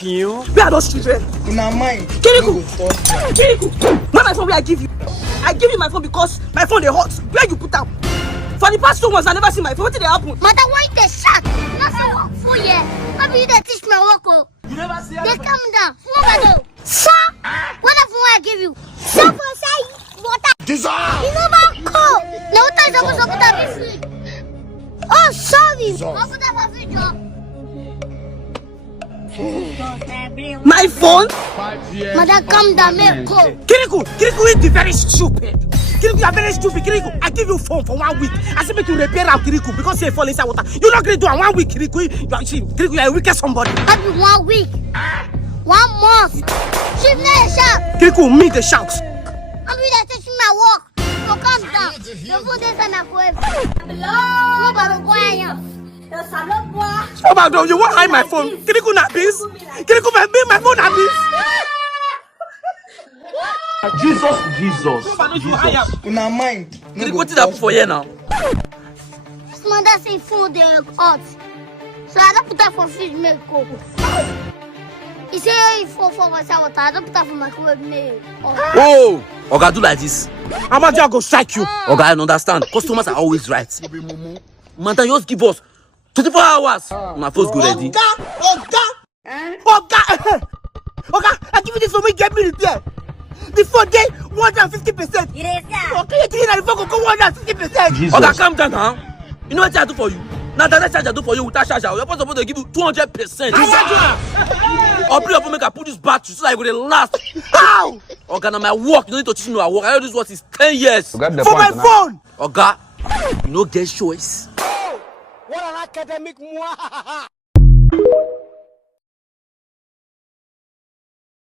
fucking you. Where are those children? In our mind. Kiriku! Kiriku! Where my phone will I give you? I give you my phone because my phone is hot. Where you put out? For the past 2 months, I never seen my phone. What did they happen? Mother, why the shot? Not so work for you. Maybe you don't teach me work. You never see They come down. What sir? What the phone I give you? Sir, for say water. Dissolve! You know about cold. No, what is supposed to put that in free? Oh, sorry. I'll put that for free, Joe. my phone? Mother, come down, make go. Kiriku is very stupid. Kiriku, you are very stupid. Kiriku, I give you phone for 1 week. I said make you repair our Kiriku because you fall inside water. You're not going to do it 1 week, Kiriku. Kiriku, you are a wicked somebody. Happy 1 week. 1 month. She's not a shark. Kiriku, me the sharks. I'm really teaching my work. So calm down. The food is on my phone. No, but I'm going. Oh my God, you won't hide my phone. Kiriku not this. Kiriku, my phone not this. Jesus. In our mind. Kiriku, what did I put for you now? Mother say phone they hot. So I don't put that for fish make go. He say for water. I don't put that for microwave make. Oh, Oga, do like this. I'm going to go strike you. Oga, I understand. Customers are always right. Man, you just give us 24 hours. My phone's good ready. Oga, I give you this for me, get me repair. The phone day 150%. Yes, sir. Okay, 394 go 150%. Oga, calm down now. You know what I do for you? Now that charge I do for you without charger, you're supposed to give you 200%. I'll play up make I put this battery so that it will last. How? Oga, now my work, you don't need to teach me my work. I know this work is 10 years. For my phone. Oga, you no get choice. What an academic moi.